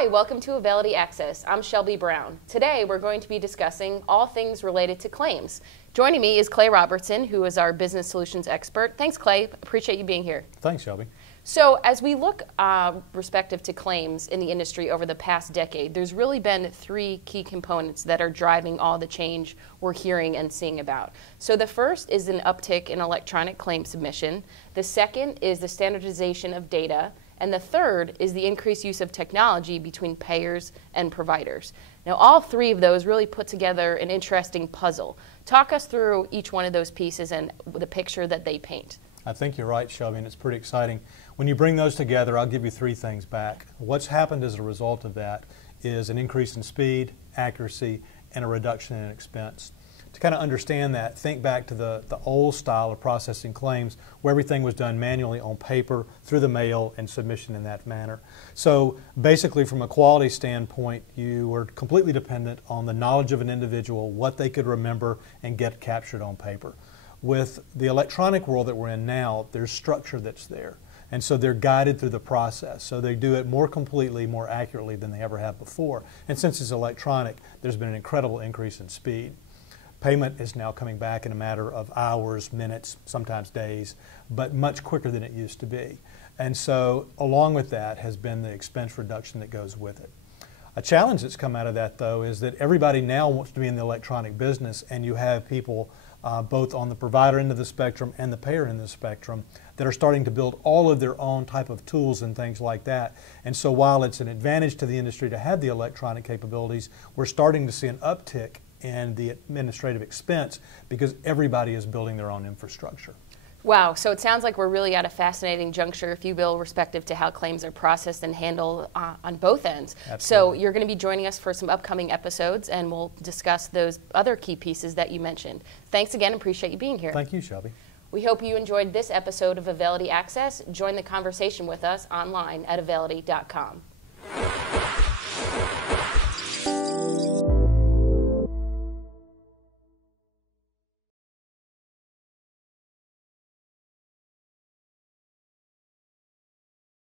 Hi, welcome to Availity Access. I'm Shelby Brown. Today we're going to be discussing all things related to claims. Joining me is Clay Robertson, who is our business solutions expert. Thanks, Clay. Appreciate you being here. Thanks, Shelby. So as we look respective to claims in the industry over the past decade, there's really been three key components that are driving all the change we're hearing and seeing about. So the first is an uptick in electronic claim submission. The second is the standardization of data. And the third is the increased use of technology between payers and providers. Now, all three of those really put together an interesting puzzle. Talk us through each one of those pieces and the picture that they paint. I think you're right, Shelby, and it's pretty exciting. When you bring those together, I'll give you three things back. What's happened as a result of that is an increase in speed, accuracy, and a reduction in expense. To kind of understand that, think back to the old style of processing claims where everything was done manually on paper, through the mail, and submission in that manner. So basically from a quality standpoint, you were completely dependent on the knowledge of an individual, what they could remember and get captured on paper. With the electronic world that we're in now, there's structure that's there. And so they're guided through the process. So they do it more completely, more accurately than they ever have before. And since it's electronic, there's been an incredible increase in speed. Payment is now coming back in a matter of hours, minutes, sometimes days, but much quicker than it used to be. And so along with that has been the expense reduction that goes with it. A challenge that's come out of that, though, is that everybody now wants to be in the electronic business, and you have people both on the provider end of the spectrum and the payer end of the spectrum that are starting to build all of their own type of tools and things like that. And so while it's an advantage to the industry to have the electronic capabilities, we're starting to see an uptick and the administrative expense because everybody is building their own infrastructure. Wow, so it sounds like we're really at a fascinating juncture, if you will, respective to how claims are processed and handled on both ends. Absolutely. So you're going to be joining us for some upcoming episodes, and we'll discuss those other key pieces that you mentioned. Thanks again, appreciate you being here. Thank you, Shelby. We hope you enjoyed this episode of Availity Access. Join the conversation with us online at availity.com.